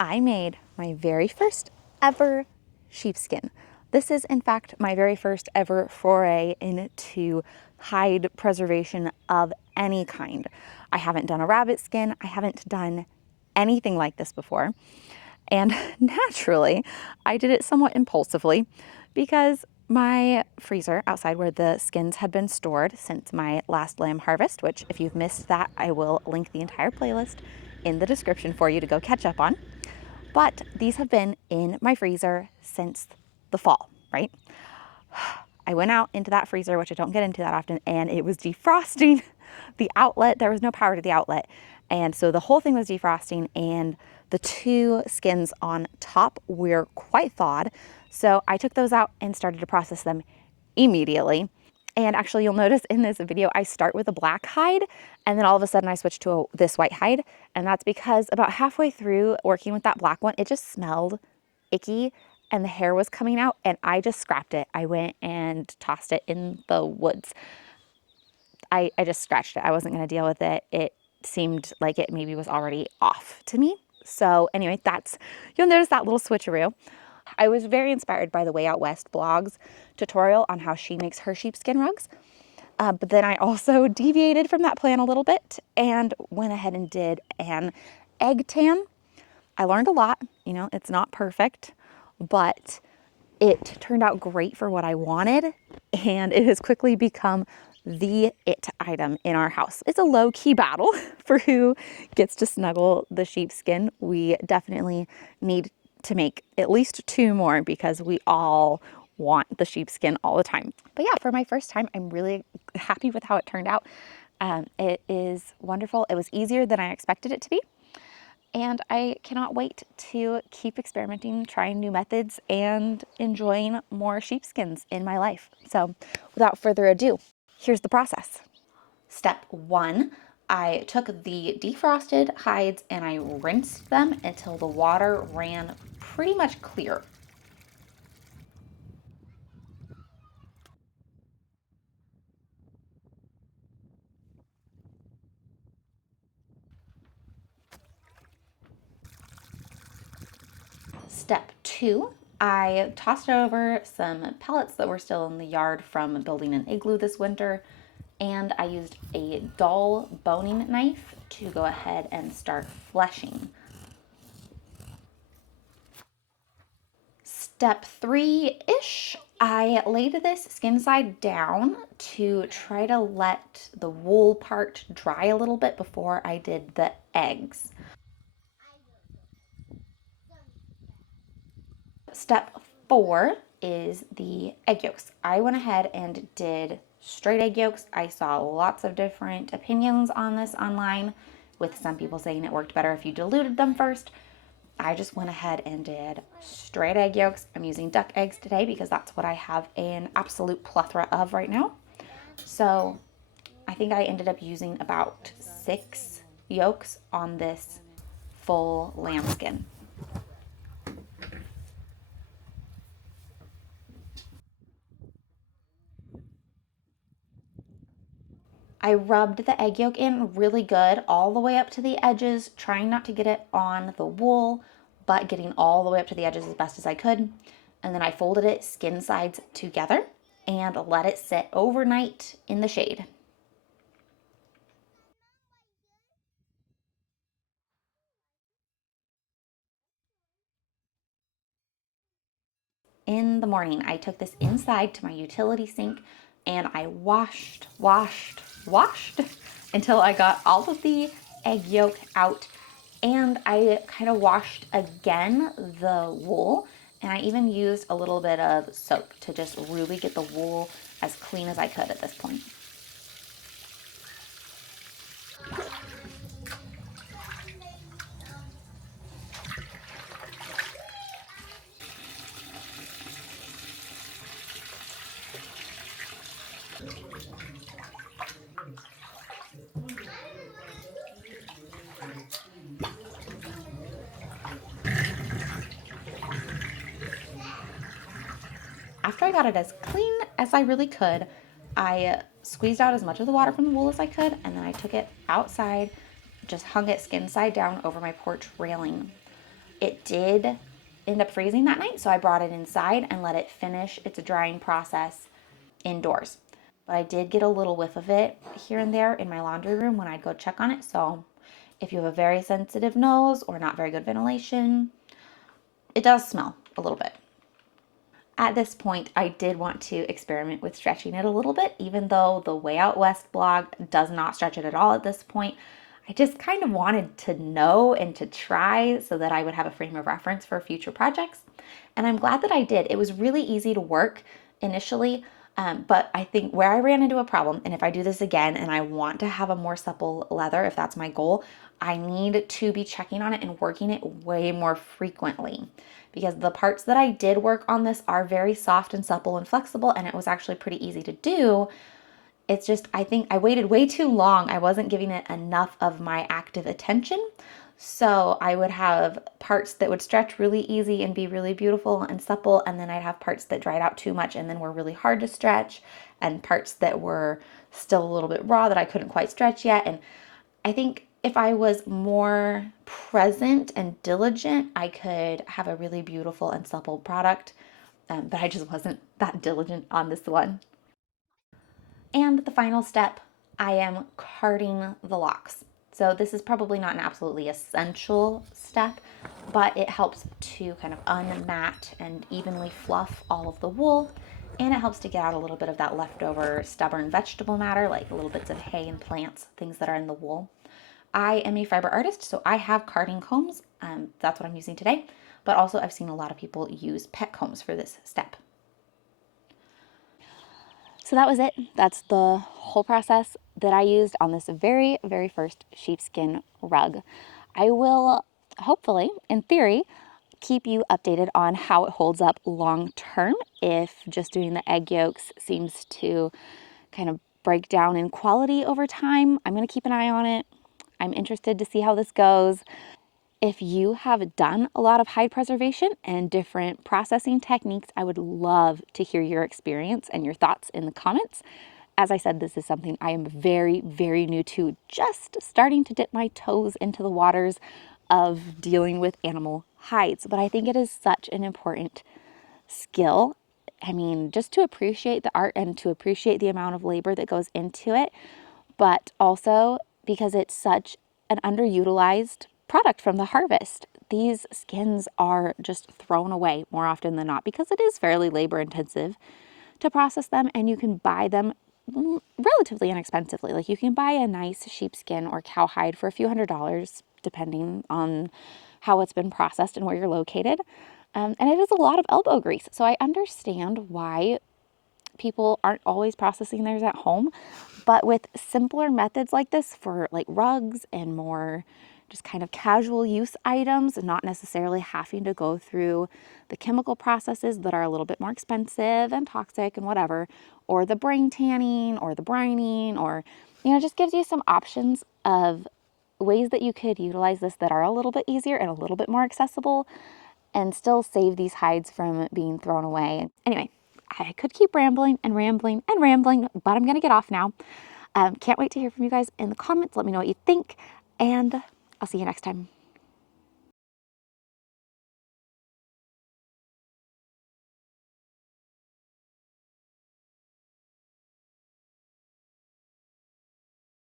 I made my very first ever sheepskin. This is, in fact, my very first ever foray into hide preservation of any kind. I haven't done a rabbit skin. I haven't done anything like this before. And naturally, I did it somewhat impulsively because my freezer outside where the skins had been stored since my last lamb harvest, which if you've missed that, I will link the entire playlist in the description for you to go catch up on. But these have been in my freezer since the fall, right? I went out into that freezer, which I don't get into that often, and it was defrosting the outlet. There was no power to the outlet. And so the whole thing was defrosting, and the two skins on top were quite thawed. So I took those out and started to process them immediately. And actually, you'll notice in this video, I start with a black hide, and then all of a sudden I switch to this white hide. And that's because about halfway through working with that black one, it just smelled icky and the hair was coming out, and I just scrapped it. I went and tossed it in the woods. I just scratched it. I wasn't going to deal with it. It seemed like it maybe was already off to me. So anyway, you'll notice that little switcheroo. I was very inspired by the Way Out West blog's tutorial on how she makes her sheepskin rugs. But then I also deviated from that plan a little bit and went ahead and did an egg tan. I learned a lot. It's not perfect, but it turned out great for what I wanted, and it has quickly become the it item in our house. It's a low-key battle for who gets to snuggle the sheepskin. We definitely need to make at least 2 more because we all want the sheepskin all the time. But yeah, for my first time, I'm really happy with how it turned out. It is wonderful. It was easier than I expected it to be. And I cannot wait to keep experimenting, trying new methods, and enjoying more sheepskins in my life. So without further ado, here's the process. Step 1, I took the defrosted hides and I rinsed them until the water ran pretty much clear. Step 2, I tossed over some pellets that were still in the yard from building an igloo this winter, and I used a dull boning knife to go ahead and start fleshing. Step 3-ish, I laid this skin side down to try to let the wool part dry a little bit before I did the eggs. Step 4 is the egg yolks. I went ahead and did straight egg yolks. I saw lots of different opinions on this online, with some people saying it worked better if you diluted them first. I just went ahead and did straight egg yolks. I'm using duck eggs today because that's what I have an absolute plethora of right now. So I think I ended up using about 6 yolks on this full lambskin. I rubbed the egg yolk in really good all the way up to the edges, trying not to get it on the wool, but getting all the way up to the edges as best as I could. And then I folded it skin sides together and let it sit overnight in the shade. In the morning, I took this inside to my utility sink and I washed until I got all of the egg yolk out. And I kind of washed again the wool, and I even used a little bit of soap to just really get the wool as clean as I could at this point. After I got it as clean as I really could, I squeezed out as much of the water from the wool as I could, and then I took it outside, just hung it skin side down over my porch railing. It did end up freezing that night, so I brought it inside and let it finish its drying process indoors. But I did get a little whiff of it here and there in my laundry room when I'd go check on it. So if you have a very sensitive nose or not very good ventilation, it does smell a little bit. At this point, I did want to experiment with stretching it a little bit, even though the Way Out West blog does not stretch it at all at this point. I just kind of wanted to know and to try so that I would have a frame of reference for future projects. And I'm glad that I did. It was really easy to work initially, but I think where I ran into a problem, and if I do this again and I want to have a more supple leather, if that's my goal, I need to be checking on it and working it way more frequently, because the parts that I did work on this are very soft and supple and flexible, and it was actually pretty easy to do. It's just, I think I waited way too long. I wasn't giving it enough of my active attention. So I would have parts that would stretch really easy and be really beautiful and supple, and then I'd have parts that dried out too much and then were really hard to stretch, and parts that were still a little bit raw that I couldn't quite stretch yet. And I think if I was more present and diligent, I could have a really beautiful and supple product. But I just wasn't that diligent on this one. And the final step, I am carding the locks. So this is probably not an absolutely essential step, but it helps to kind of unmat and evenly fluff all of the wool, and it helps to get out a little bit of that leftover stubborn vegetable matter, like little bits of hay and plants, things that are in the wool. I am a fiber artist, so I have carding combs. That's what I'm using today, but also I've seen a lot of people use pet combs for this step. So that was it. That's the whole process that I used on this very, very first sheepskin rug. I will hopefully, in theory, keep you updated on how it holds up long term. If just doing the egg yolks seems to kind of break down in quality over time, I'm going to keep an eye on it. I'm interested to see how this goes. If you have done a lot of hide preservation and different processing techniques, I would love to hear your experience and your thoughts in the comments. As I said, this is something I am very, very new to, just starting to dip my toes into the waters of dealing with animal hides. But I think it is such an important skill. I mean, just to appreciate the art and to appreciate the amount of labor that goes into it, but also because it's such an underutilized product from the harvest. These skins are just thrown away more often than not because it is fairly labor intensive to process them, and you can buy them relatively inexpensively. Like, you can buy a nice sheepskin or cowhide for a few $100s depending on how it's been processed and where you're located. And it is a lot of elbow grease. So I understand why people aren't always processing theirs at home, but with simpler methods like this for like rugs and more just kind of casual use items, not necessarily having to go through the chemical processes that are a little bit more expensive and toxic and whatever, or the brain tanning or the brining, or, you know, just gives you some options of ways that you could utilize this that are a little bit easier and a little bit more accessible and still save these hides from being thrown away. Anyway, I could keep rambling and rambling and rambling, but I'm going to get off now. Can't wait to hear from you guys in the comments. Let me know what you think, and I'll see you next time.